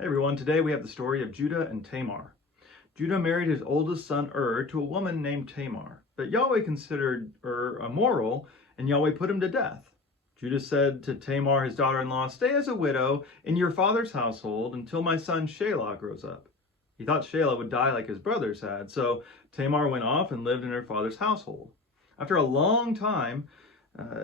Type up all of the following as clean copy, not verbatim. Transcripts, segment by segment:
Hey everyone, today we have the story of Judah and Tamar. Judah married his oldest son to a woman named Tamar, but Yahweh considered immoral, and Yahweh put him to death. Judah said to Tamar, his daughter-in-law, "Stay as a widow in your father's household until my son Shelah grows up." He thought Shelah would die like his brothers had, so Tamar went off and lived in her father's household. After a long time,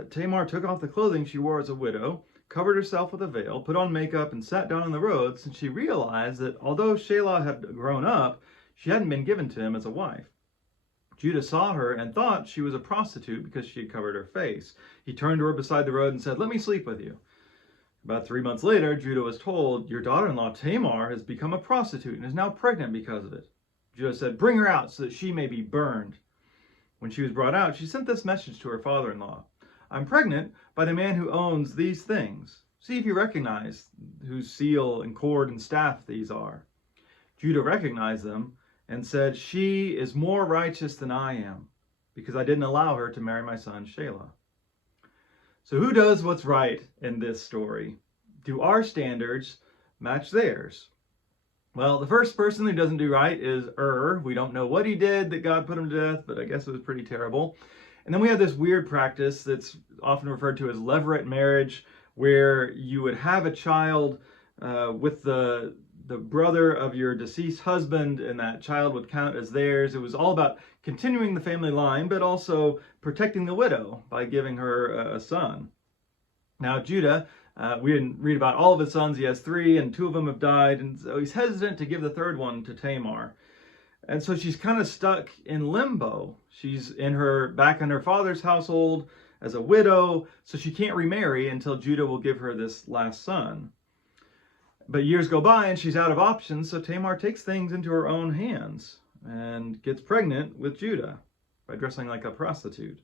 Tamar took off the clothing she wore as a widow, covered herself with a veil, put on makeup, and sat down on the road, since she realized that although Shelah had grown up, she hadn't been given to him as a wife. Judah saw her and thought she was a prostitute because she had covered her face. He turned to her beside the road and said, "Let me sleep with you." About 3 months later, Judah was told, "Your daughter-in-law Tamar has become a prostitute and is now pregnant because of it." Judah said, "Bring her out so that she may be burned." When she was brought out, she sent this message to her father-in-law: "I'm pregnant by the man who owns these things. See if you recognize whose seal and cord and staff these are." Judah recognized them and said, "She is more righteous than I am, because I didn't allow her to marry my son Shelah." So who does what's right in this story? Do our standards match theirs? Well, the first person who doesn't do right is We don't know what he did that God put him to death, but I guess it was pretty terrible. And then we have this weird practice that's often referred to as levirate marriage, where you would have a child with the brother of your deceased husband, and that child would count as theirs. It was all about continuing the family line, but also protecting the widow by giving her a son. Now, Judah, we didn't read about all of his sons. He has 3, and 2 of them have died, and so he's hesitant to give the 3rd one to Tamar. And so she's kind of stuck in limbo. She's back in her father's household as a widow, so she can't remarry until Judah will give her this last son. But years go by and she's out of options, so Tamar takes things into her own hands and gets pregnant with Judah by dressing like a prostitute.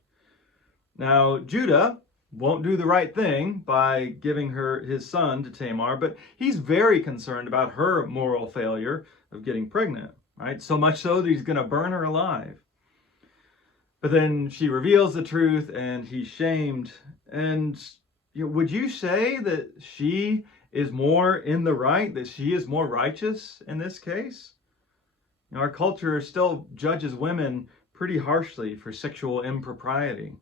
Now, Judah won't do the right thing by giving his son to Tamar, but he's very concerned about her moral failure of getting pregnant. Right? So much so that he's going to burn her alive. But then she reveals the truth and he's shamed. And would you say that she is more in the right, that she is more righteous in this case? Our culture still judges women pretty harshly for sexual impropriety.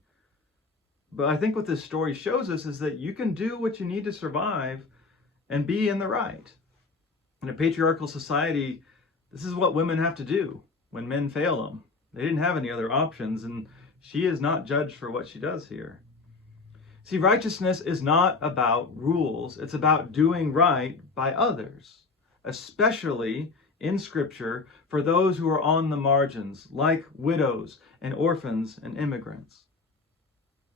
But I think what this story shows us is that you can do what you need to survive and be in the right. In a patriarchal society, this is what women have to do when men fail them. They didn't have any other options, and she is not judged for what she does here. See, righteousness is not about rules. It's about doing right by others, especially in Scripture for those who are on the margins, like widows and orphans and immigrants.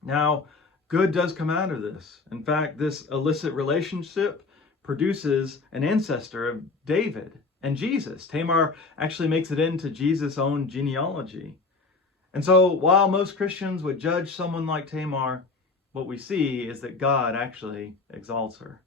Now, good does come out of this. In fact, this illicit relationship produces an ancestor of David and Jesus. Tamar actually makes it into Jesus' own genealogy. And so while most Christians would judge someone like Tamar, what we see is that God actually exalts her.